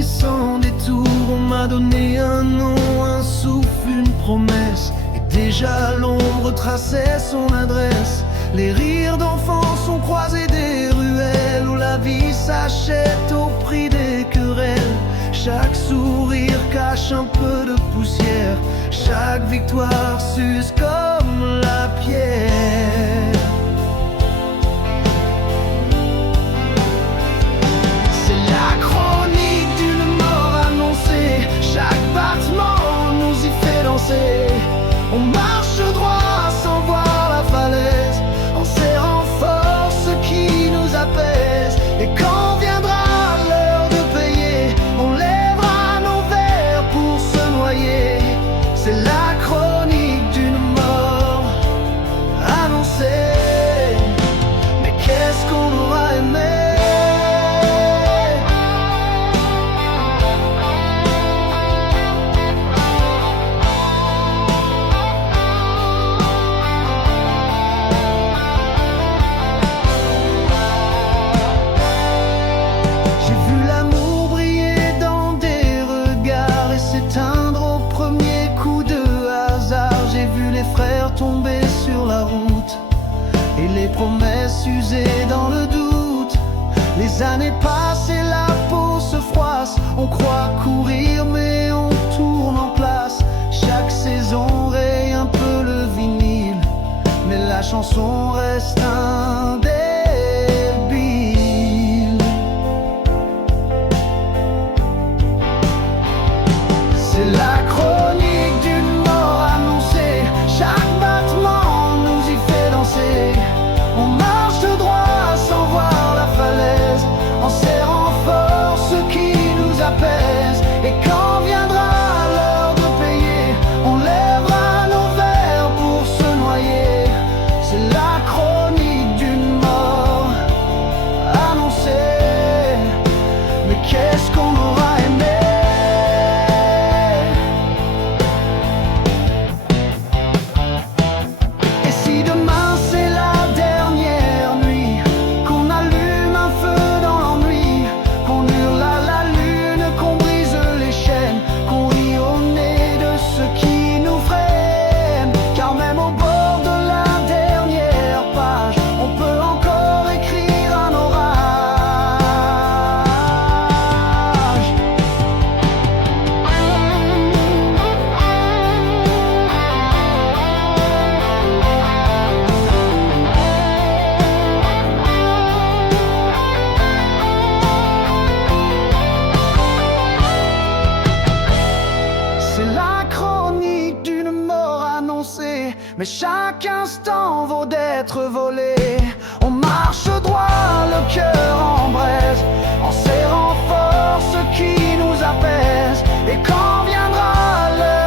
nuit sans détour. On m'a donné un nom, un souffle, une promesse, et déjà l'ombre traçait son adresse. Les rires d'enfants sont croisés des ruelles où la vie s'achète au prix des querelles. Chaque sourire cache un peu de poussière, chaque victoire s'use comme la pierre. C'est la chronique d'une mort annoncée, chaque battement nous y fait danser. On marche droit sans voir la falaise, en serrant fort ce qui nous apaise. Et quand viendra l'heure de payer, on lèvera nos verres pour se noyer. C'est la chronique d'une mort annoncée. Mais qu'est-ce qu'on aura aimé? Tomber sur la route et les promesses usées dans le doute. Les années passent et la peau se froisse. On croit courir mais on tourne en place. Chaque saison raye un peu le vinyle, mais la chanson reste indélébile. C'est la chronique d'une mort annoncée. Chaque on marche droit sans voir la falaise, en serrant fort ce qui nous apaise. Et quand viendra l'heure de payer, on lèvera nos verres pour se noyer. C'est la chronique d'une mort annoncée. Mais qu'est-ce qu'on aura aimé? Et si demain mais chaque instant vaut d'être volé. On marche droit, le cœur en braise, en serrant fort ce qui nous apaise. Et quand viendra l'heure